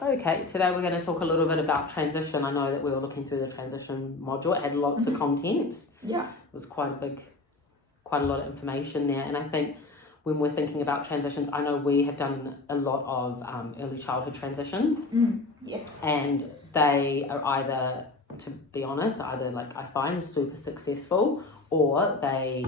Okay, today we're going to talk a little bit about transition. I know that we were looking through the transition module. It had lots of content. Yeah. It was quite a lot of information there. And I think when we're thinking about transitions, I know we have done a lot of early childhood transitions. Yes. And they are either, to be honest, like I find super successful, or they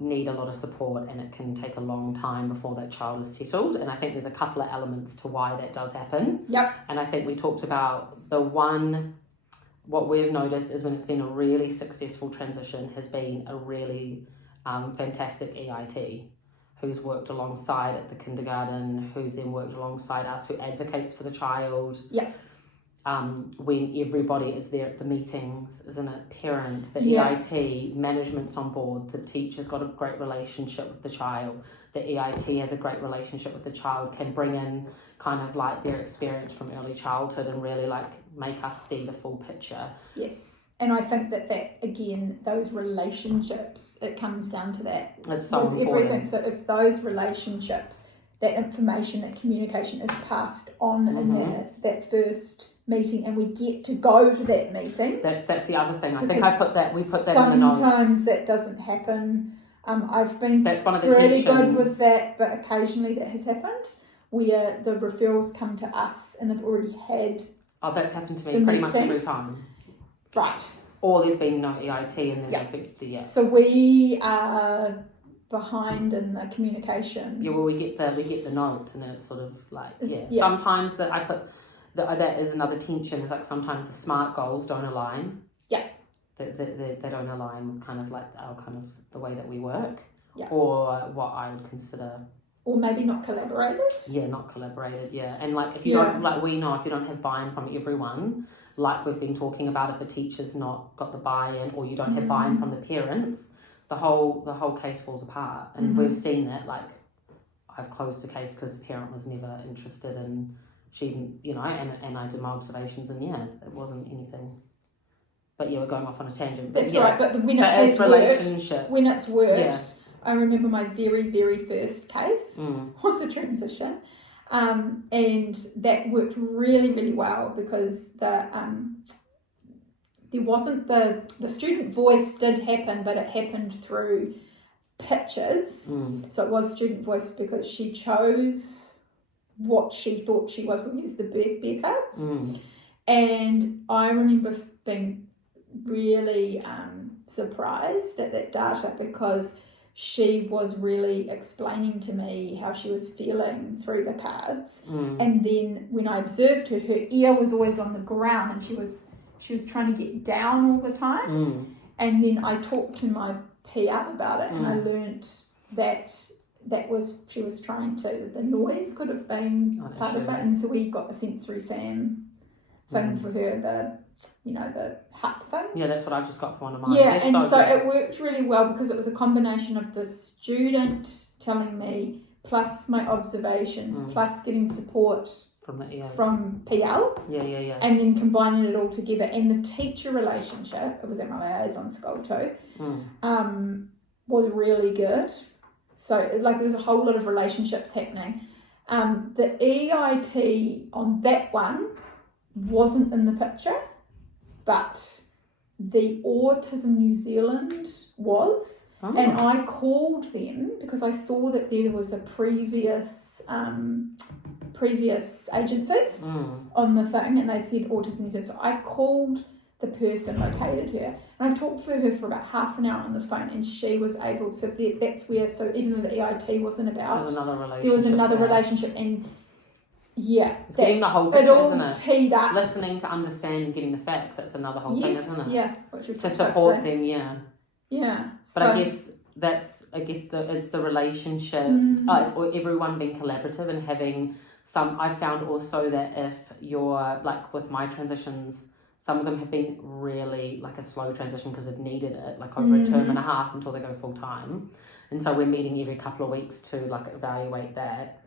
need a lot of support, and it can take a long time before that child is settled. And I think there's a couple of elements to why that does happen. Yep. And I think we talked about what we've noticed is when it's been a really successful transition has been a really fantastic EIT who's worked alongside at the kindergarten, who's then worked alongside us, who advocates for the child. Yeah. When everybody is there at the meetings, isn't it? Parents, the EIT, management's on board, the teacher's got a great relationship with the child, the EIT has a great relationship with the child, can bring in kind of like their experience from early childhood and really like make us see the full picture. Yes. And I think that again, those relationships, it comes down to that. It's so with important. Everything. So if those relationships, that information, that communication is passed on in that first meeting, and we get to go to that meeting. That's the other thing. I think we put that in the notes. Sometimes that doesn't happen. I've been That's one of the pretty tensions. good with that, but occasionally that has happened where the referrals come to us and they've already had. Oh, that's happened to me pretty much every time. Right. Or there's been no EIT and then So we are behind in the communication. Yeah, well we get the notes and then it's sort of like Yes. Sometimes that I put that is another tension. Is like sometimes the SMART goals don't align. Yeah. They don't align with kind of like our kind of the way that we work. Yeah. Or what I would consider. Or maybe not collaborated. Yeah, not collaborated. Yeah, and like if you don't like we know if you don't have buy-in from everyone, like we've been talking about, if the teacher's not got the buy-in or you don't have buy-in from the parents, the whole case falls apart. And we've seen that. Like I've closed a case because the parent was never interested and she didn't, and I did my observations and it wasn't anything. But we're going off on a tangent. But That's right. But when it's relationships. When it's worked, I remember my very, very first case was a transition. And that worked really, really well because there wasn't the student voice did happen, but it happened through pitches. So it was student voice because she chose what she thought she was. We used the bear cards. And I remember being really surprised at that data because she was really explaining to me how she was feeling through the cards. And then when I observed her ear was always on the ground and she was trying to get down all the time. And then I talked to my PA about it and I learnt that she was trying to, the noise could have been part of it. And so we got a sensory SAM thing for her, the HUP thing. Yeah, that's what I just got for one of mine. Yeah, and so it worked really well because it was a combination of the student telling me, plus my observations, plus getting support from PL. Yeah. And then combining it all together. And the teacher relationship, it was at my liaison school too, was really good. So like there's a whole lot of relationships happening. The EIT on that one wasn't in the picture, but the Autism New Zealand was, and I called them because I saw that there was a previous agencies on the thing, and they said Autism New Zealand. So I called the person, located her, and I talked to her for about half an hour on the phone, and she was able. So that's where. So even though the EIT wasn't about, there was another relationship, and it's getting the whole picture, isn't it? Teed up. Listening to understand and getting the facts, that's another whole thing, isn't it? Yeah, which to support them, Yeah. But I guess it's the relationships, it's everyone being collaborative and having some. I found also that if you're like with my transitions, some of them have been really like a slow transition because they've needed it like over a term and a half until they go full time, and so we're meeting every couple of weeks to like evaluate that.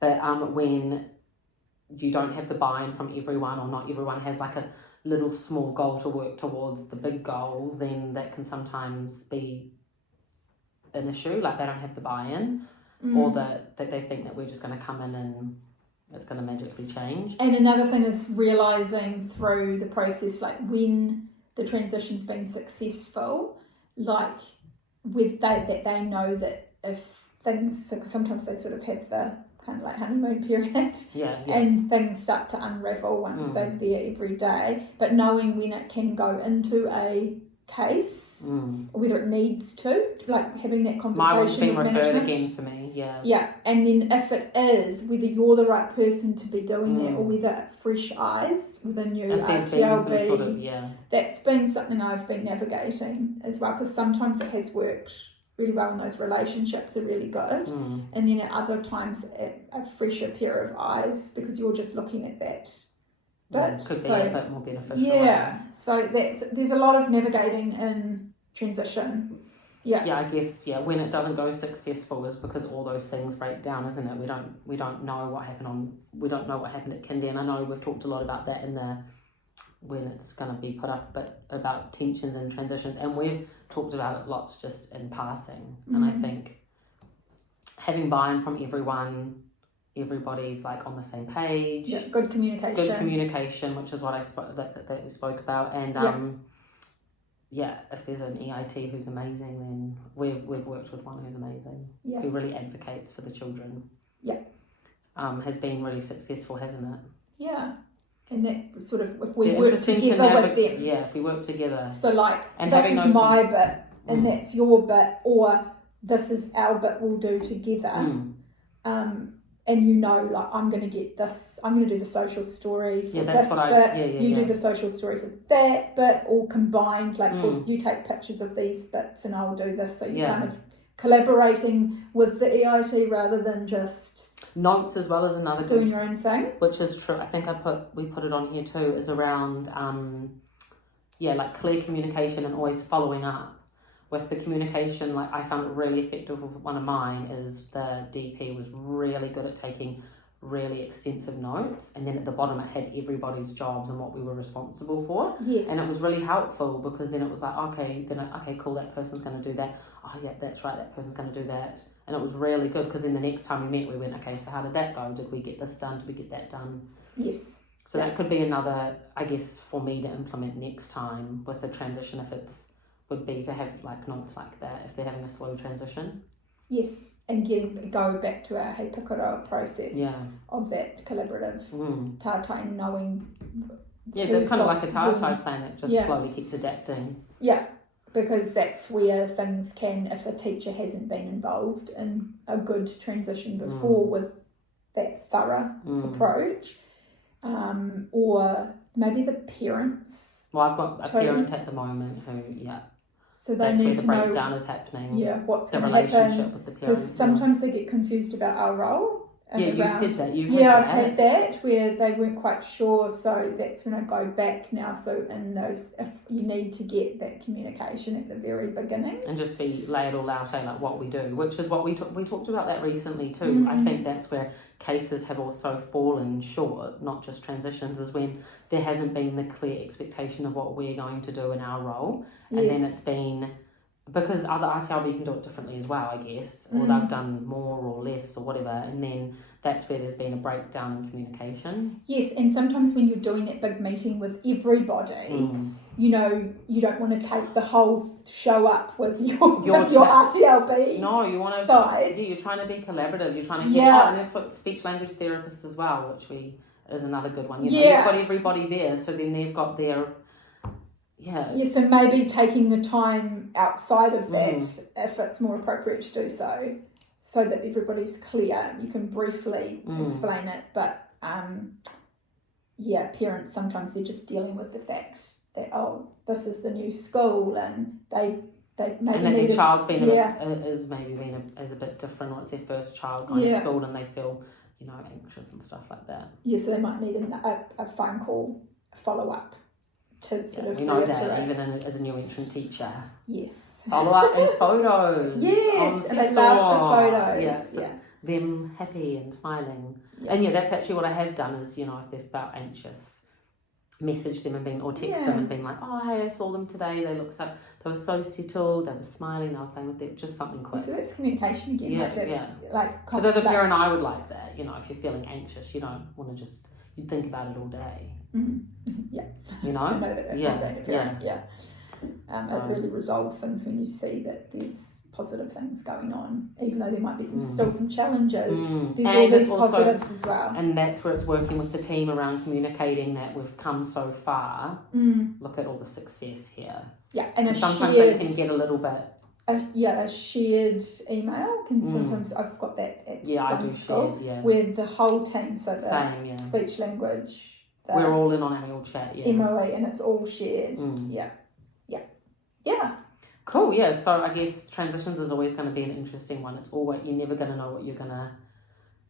But when you don't have the buy-in from everyone, or not everyone has like a little small goal to work towards the big goal, then that can sometimes be an issue. Like they don't have the buy-in, or that they think that we're just going to come in and it's going to magically change. And another thing is realising through the process, like when the transition's been successful, like that they know that if things, so sometimes they sort of have the kind of like honeymoon period, and things start to unravel once they're there every day, but knowing when it can go into a case, whether it needs to, like having that conversation My one's been with referred management. again for me, Yeah, and then if it is, whether you're the right person to be doing that, or whether fresh eyes with a new if there's been some RTLB, sort of, that's been something I've been navigating as well, because sometimes it has worked really well and those relationships are really good, and then at other times a fresher pair of eyes, because you're just looking at that bit. Could be a bit more beneficial. Yeah, so there's a lot of navigating in transition. I guess when it doesn't go successful is because all those things break down, isn't it? We don't know what happened at kindy, and I know we've talked a lot about that in the when it's going to be put up, but about tensions and transitions, and we've talked about it lots just in passing. And I think having buy-in from everybody's like on the same page. Good communication, which is what I spoke that we spoke about, and if there's an EIT who's amazing, then we've worked with one who's amazing, who really advocates for the children. Has been really successful, hasn't it? Yeah. And that sort of, if we work together with them. Yeah, if we work together. So like, and this is my bit, and that's your bit, or this is our bit we'll do together. And you know, like, I'm going to get this, I'm going to do the social story for this bit, you do the social story for that bit, all combined, like, you take pictures of these bits and I'll do this, so you're kind of collaborating with the EIT rather than just notes, as well as another doing your own thing, which is true. I think we put it on here too, is around like clear communication and always following up with the communication. Like, I found it really effective with one of mine is the DP was really good at taking really extensive notes, and then at the bottom it had everybody's jobs and what we were responsible for. And it was really helpful, because then it was like, okay, cool, that person's going to do that. Oh yeah, that's right, that person's going to do that. And it was really good, because then the next time we met, we went, okay, so how did that go? Did we get this done? Did we get that done? Yes. So that could be another, I guess, for me to implement next time with the transition, would be to have like notes like that if they're having a slow transition. Yes, and go back to our Hei Pukaroa process of that collaborative tātai, knowing. Yeah, there's kind of like a tātai plan that just slowly keeps adapting. Yeah. Because that's where things can, if a teacher hasn't been involved in a good transition before with that thorough approach, or maybe the parents. Well, I've got a parent at the moment who, so they that's need where the to know breakdown is happening. Yeah, what's the going to relationship happen, with the parents. because sometimes they get confused about our role. Yeah, you said that. I've had that where they weren't quite sure, so that's when I go back now. So in those, if you need to get that communication at the very beginning, and just lay it all out, like what we do, which is what we talked about that recently too. I think that's where cases have also fallen short, not just transitions, is when there hasn't been the clear expectation of what we're going to do in our role, and then it's been. Because other RTLB can do it differently as well, I guess, or they've done more or less or whatever, and then that's where there's been a breakdown in communication. Yes, and sometimes when you're doing that big meeting with everybody, you know, you don't want to take the whole show up with your RTLB. No, you want to. Side. Yeah, you're trying to be collaborative. You're trying to hear. Oh, and that's what speech language therapists as well, which is another good one. You know, you've got everybody there, so then they've got their. Yeah, so maybe taking the time outside of that, if it's more appropriate to do so that everybody's clear. You can briefly explain it, but parents, sometimes they're just dealing with the fact that, this is the new school, and they maybe and then their child's been is a bit different, or it's their first child going to school, and they feel, anxious and stuff like that. Yeah, so they might need a phone call, follow up. To sort of we know that even as a new entrant teacher. Yes. Follow up and photos. Yes, and they love the photos. Yeah. Them happy and smiling. Yeah. And that's actually what I have done is, if they've felt anxious, message them or text them and being like, oh, hey, I saw them today. They look so, they were so settled. They were smiling. They were playing with them. Just something quick. So that's communication again. Because as a parent, I would like that. You know, if you're feeling anxious, you don't want to just, you think about it all day. Yeah. You know? I know that. It really resolves things when you see that there's positive things going on, even though there might be still some challenges. There's all these positives as well. And that's where it's working with the team around communicating that we've come so far. Look at all the success here. Yeah, and sometimes they can get a little bit. A shared email can sometimes, I've got that at one school, shared, where the whole team, so the speech language, we're all in on our little chat, MOE, and it's all shared. Yeah. Cool, yeah. So I guess transitions is always going to be an interesting one. It's always, you're never going to know what you're going to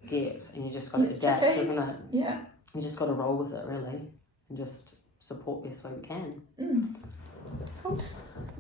get, and you just got to adapt, isn't it? Yeah. You just got to roll with it, really, and just support best way we can. Cool.